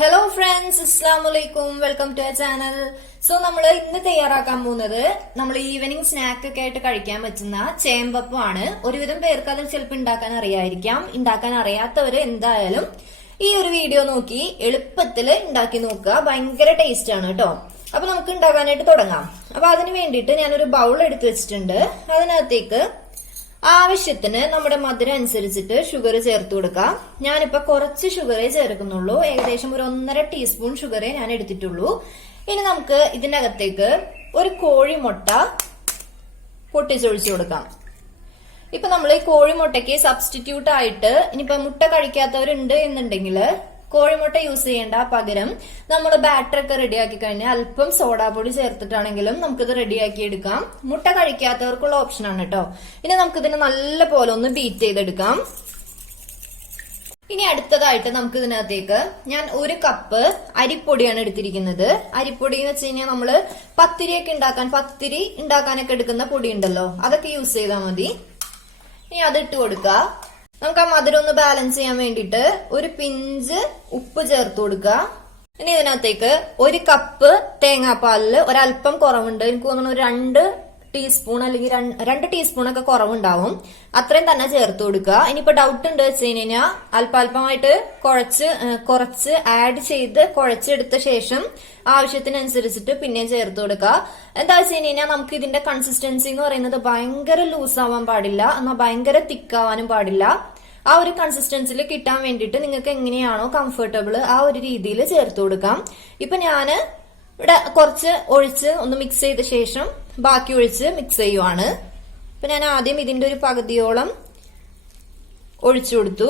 Hello friends, അസ്സലാമലൈക്കും. Welcome to channel. So നമ്മൾ ഇന്ന് തയ്യാറാക്കാൻ പോകുന്നത് നമ്മൾ ഈവനിങ് സ്നാക്ക് ഒക്കെ ആയിട്ട് കഴിക്കാൻ പറ്റുന്ന ചേമ്പപ്പമാണ്. ഒരുവിധം പേർക്ക് അത് ചിലപ്പോൾ ഉണ്ടാക്കാൻ അറിയായിരിക്കാം. ഉണ്ടാക്കാൻ അറിയാത്തവര് എന്തായാലും ഈ ഒരു വീഡിയോ നോക്കി എളുപ്പത്തിൽ ഉണ്ടാക്കി നോക്കുക. ഭയങ്കര ടേസ്റ്റ് ആണ് കേട്ടോ. അപ്പൊ നമുക്ക് ഉണ്ടാക്കാനായിട്ട് തുടങ്ങാം. അപ്പൊ അതിന് വേണ്ടിയിട്ട് ഞാനൊരു ബൗൾ എടുത്തു വെച്ചിട്ടുണ്ട്. അതിനകത്തേക്ക് ആവശ്യത്തിന് നമ്മുടെ മധുരം അനുസരിച്ചിട്ട് ഷുഗർ ചേർത്ത് കൊടുക്കാം. ഞാനിപ്പോ കുറച്ച് ഷുഗറേ ചേർക്കുന്നുള്ളൂ. ഏകദേശം ഒരു 1.5 ടീസ്പൂൺ ഷുഗറേ ഞാൻ എടുത്തിട്ടുള്ളൂ. ഇനി നമുക്ക് ഇതിനകത്തേക്ക് ഒരു കോഴിമുട്ട പൊട്ടിച്ചൊഴിച്ചു കൊടുക്കാം. ഇപ്പൊ നമ്മൾ ഈ കോഴിമുട്ടയ്ക്ക് സബ്സ്റ്റിറ്റ്യൂട്ട് ആയിട്ട് ഇനിയിപ്പോ മുട്ട കഴിക്കാത്തവരുണ്ട് എന്നുണ്ടെങ്കിൽ കോഴിമുട്ട യൂസ് ചെയ്യേണ്ട. പകരം നമ്മൾ ബാറ്റർ ഒക്കെ റെഡിയാക്കി കഴിഞ്ഞാൽ അല്പം സോഡാപ്പൊടി ചേർത്തിട്ടാണെങ്കിലും നമുക്കിത് റെഡിയാക്കി എടുക്കാം. മുട്ട കഴിക്കാത്തവർക്കുള്ള ഓപ്ഷനാണ് കേട്ടോ. ഇനി നമുക്കിതിനെ നല്ല പോലെ ഒന്ന് ബീറ്റ് ചെയ്തെടുക്കാം. ഇനി അടുത്തതായിട്ട് നമുക്ക് ഇതിനകത്തേക്ക് ഞാൻ 1 കപ്പ് അരിപ്പൊടിയാണ് എടുത്തിരിക്കുന്നത്. അരിപ്പൊടി എന്ന് വെച്ച് കഴിഞ്ഞാൽ നമ്മള് പത്തിരി ഉണ്ടാക്കാനൊക്കെ എടുക്കുന്ന പൊടി ഉണ്ടല്ലോ, അതൊക്കെ യൂസ് ചെയ്താൽ മതി. ഇനി അത് ഇട്ട് കൊടുക്കുക. നമുക്ക് ആ മധുരം ഒന്ന് ബാലൻസ് ചെയ്യാൻ വേണ്ടിയിട്ട് ഒരു പിഞ്ച് ഉപ്പ് ചേർത്ത് കൊടുക്കുക. ഇനി ഇതിനകത്തേക്ക് 1 കപ്പ് തേങ്ങാപ്പാലില് ഒരല്പം കുറവുണ്ട്. എനിക്ക് തോന്നുന്നു 2 ടീസ്പൂൺ അല്ലെങ്കിൽ 2 ടീസ്പൂൺ ഒക്കെ കുറവുണ്ടാവും. അത്രയും തന്നെ ചേർത്ത് കൊടുക്കുക. ഇനിയിപ്പോ ഡൗട്ട് ഉണ്ട് വെച്ച് കഴിഞ്ഞാൽ അല്പാൽപമായിട്ട് കുറച്ച് ആഡ് ചെയ്ത് കുഴച്ചെടുത്ത ശേഷം ആവശ്യത്തിനനുസരിച്ചിട്ട് പിന്നെയും ചേർത്ത് കൊടുക്കുക. എന്താ വെച്ച് കഴിഞ്ഞാൽ നമുക്ക് ഇതിന്റെ കൺസിസ്റ്റൻസി എന്ന് പറയുന്നത് ഭയങ്കര ലൂസ് ആവാൻ പാടില്ല, എന്നാൽ ഭയങ്കര തിക്കാവാനും പാടില്ല. ആ ഒരു കൺസിസ്റ്റൻസിൽ കിട്ടാൻ വേണ്ടിയിട്ട് നിങ്ങൾക്ക് എങ്ങനെയാണോ കംഫർട്ടബിൾ ആ ഒരു രീതിയിൽ ചേർത്ത് കൊടുക്കാം. ഇപ്പൊ ഞാന് ഇവിടെ കുറച്ച് ഒഴിച്ച് ഒന്ന് മിക്സ് ചെയ്ത ശേഷം ബാക്കി ഒഴിച്ച് മിക്സ് ചെയ്യുവാണ്. ഇപ്പൊ ഞാൻ ആദ്യം ഇതിന്റെ ഒരു പകുതിയോളം ഒഴിച്ചു കൊടുത്തു.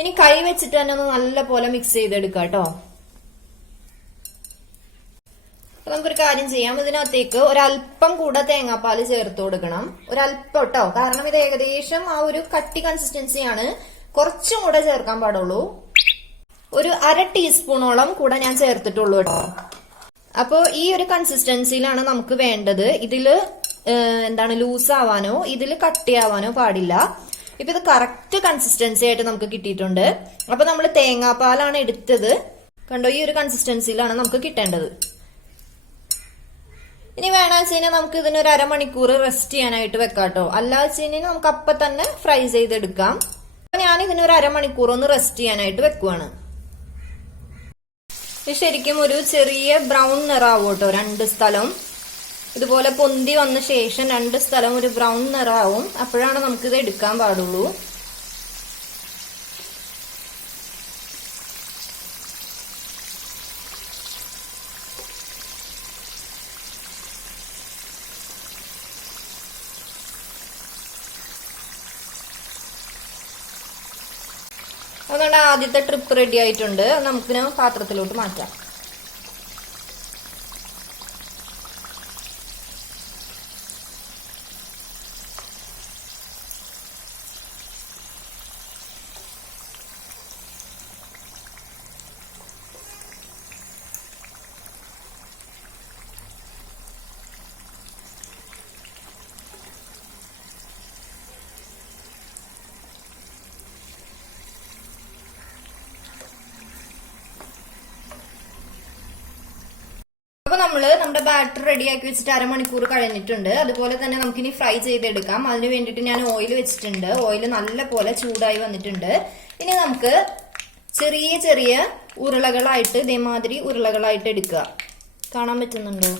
ഇനി കൈ വെച്ചിട്ട് തന്നെ ഒന്ന് നല്ല പോലെ മിക്സ് ചെയ്തെടുക്കാം കേട്ടോ. നമുക്കൊരു കാര്യം ചെയ്യാം. ഇതിനകത്തേക്ക് ഒരല്പം കൂടെ തേങ്ങാപ്പാല് ചേർത്ത് കൊടുക്കണം. ഒരല്പം കേട്ടോ, കാരണം ഇത് ഏകദേശം ആ ഒരു കട്ടി കൺസിസ്റ്റൻസിയാണ്. കുറച്ചും കൂടെ ചേർക്കാൻ പാടുള്ളൂ. ഒരു 1/2 ടീസ്പൂണോളം കൂടെ ഞാൻ ചേർത്തിട്ടുള്ളൂ കേട്ടോ. അപ്പോ ഈ ഒരു കൺസിസ്റ്റൻസിയിലാണ് നമുക്ക് വേണ്ടത്. ഇതില് ലൂസ് ആവാനോ ഇതില് കട്ടിയാവാനോ പാടില്ല. ഇപ്പൊ ഇത് കറക്റ്റ് കൺസിസ്റ്റൻസി ആയിട്ട് നമുക്ക് കിട്ടിയിട്ടുണ്ട്. അപ്പൊ നമ്മൾ തേങ്ങാപ്പാലാണ് എടുത്തത് കണ്ടോ. ഈ ഒരു കൺസിസ്റ്റൻസിയിലാണ് നമുക്ക് കിട്ടേണ്ടത്. ഇനി വേണമെന്ന് വെച്ച് കഴിഞ്ഞാൽ നമുക്ക് ഇതിനൊരു 1/2 മണിക്കൂർ റെസ്റ്റ് ചെയ്യാനായിട്ട് വെക്കാം കേട്ടോ. അല്ലാതെ വെച്ച് കഴിഞ്ഞാൽ നമുക്ക് അപ്പൊ തന്നെ ഫ്രൈ ചെയ്തെടുക്കാം. അപ്പൊ ഞാൻ ഇതിനൊരു 1/2 മണിക്കൂർ ഒന്ന് റെസ്റ്റ് ചെയ്യാനായിട്ട് വെക്കുവാണ്. ഇത് ശരിക്കും ഒരു ചെറിയ ബ്രൗൺ നിറാവും കേട്ടോ. 2 സ്ഥലം ഇതുപോലെ പൊന്തി വന്ന ശേഷം 2 സ്ഥലം ഒരു ബ്രൗൺ നിറാവും. അപ്പോഴാണ് നമുക്കിത് എടുക്കാൻ പാടുള്ളൂ. അതുകൊണ്ട് ആദ്യത്തെ ട്രിപ്പ് റെഡി ആയിട്ടുണ്ട്. നമുക്കിന് പാത്രത്തിലോട്ട് മാറ്റാം. അപ്പൊ നമ്മുടെ ബാറ്റർ റെഡിയാക്കി വെച്ചിട്ട് 1/2 മണിക്കൂർ കഴിഞ്ഞിട്ടുണ്ട്. അതുപോലെ തന്നെ നമുക്കിനി ഫ്രൈ ചെയ്തെടുക്കാം. അതിന് വേണ്ടിയിട്ട് ഞാൻ ഓയിൽ വെച്ചിട്ടുണ്ട്. ഓയിൽ നല്ല പോലെ ചൂടായി വന്നിട്ടുണ്ട്. ഇനി നമുക്ക് ചെറിയ ചെറിയ ഉരുളകളായിട്ട് ഇതേമാതിരി ഉരുളകളായിട്ട് എടുക്കുക. കാണാൻ പറ്റുന്നുണ്ടോ?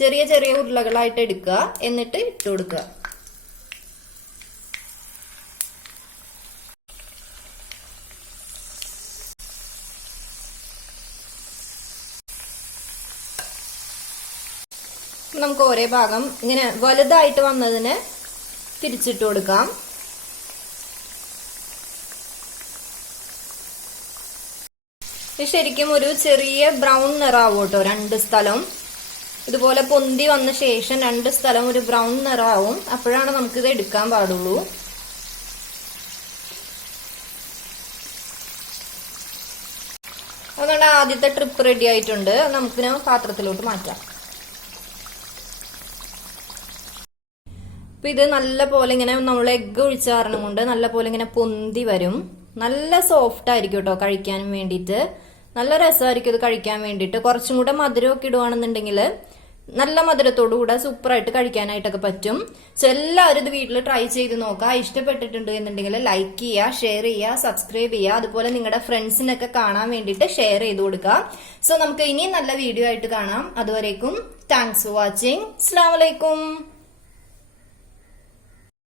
ചെറിയ ചെറിയ ഉരുളകളായിട്ട് എടുക്കുക. എന്നിട്ട് ഇട്ട് കൊടുക്കുക. നമുക്ക് ഒരേ ഭാഗം ഇങ്ങനെ വലുതായിട്ട് വന്നതിന് തിരിച്ചിട്ട് കൊടുക്കാം. ഇത് ശരിക്കും ഒരു ചെറിയ ബ്രൗൺ നിറാവും കേട്ടോ. 2 സ്ഥലം ഇതുപോലെ പൊന്തി വന്ന ശേഷം 2 സ്ഥലം ഒരു ബ്രൗൺ നിറാവും. അപ്പോഴാണ് നമുക്കിത് എടുക്കാൻ പാടുള്ളൂ. അതുകൊണ്ട് ആദ്യത്തെ ട്രിപ്പ് റെഡി ആയിട്ടുണ്ട്. നമുക്കിന് പാത്രത്തിലോട്ട് മാറ്റാം. അപ്പൊ ഇത് നല്ല പോലെ ഇങ്ങനെ നമ്മൾ എഗ്ഗ് ഒഴിച്ച കാരണം കൊണ്ട് നല്ല പോലെ ഇങ്ങനെ പൊന്തി വരും. നല്ല സോഫ്റ്റ് ആയിരിക്കും കേട്ടോ കഴിക്കാനും വേണ്ടിയിട്ട്. നല്ല രസമായിരിക്കും ഇത് കഴിക്കാൻ വേണ്ടിയിട്ട്. കുറച്ചും കൂടെ മധുരമൊക്കെ ഇടുവാണെന്നുണ്ടെങ്കിൽ നല്ല മധുരത്തോടു കൂടെ സൂപ്പറായിട്ട് കഴിക്കാനായിട്ടൊക്കെ പറ്റും. സോ എല്ലാവരും ഇത് വീട്ടിൽ ട്രൈ ചെയ്ത് നോക്കുക. ഇഷ്ടപ്പെട്ടിട്ടുണ്ട് എന്നുണ്ടെങ്കിൽ ലൈക്ക് ചെയ്യുക, ഷെയർ ചെയ്യുക, സബ്സ്ക്രൈബ് ചെയ്യുക. അതുപോലെ നിങ്ങളുടെ ഫ്രണ്ട്സിനൊക്കെ കാണാൻ വേണ്ടിയിട്ട് ഷെയർ ചെയ്ത് കൊടുക്കുക. സോ നമുക്ക് ഇനിയും നല്ല വീഡിയോ ആയിട്ട് കാണാം. അതുവരേക്കും താങ്ക്സ് ഫോർ വാച്ചിങ്. അസ്സലാമു അലൈക്കും.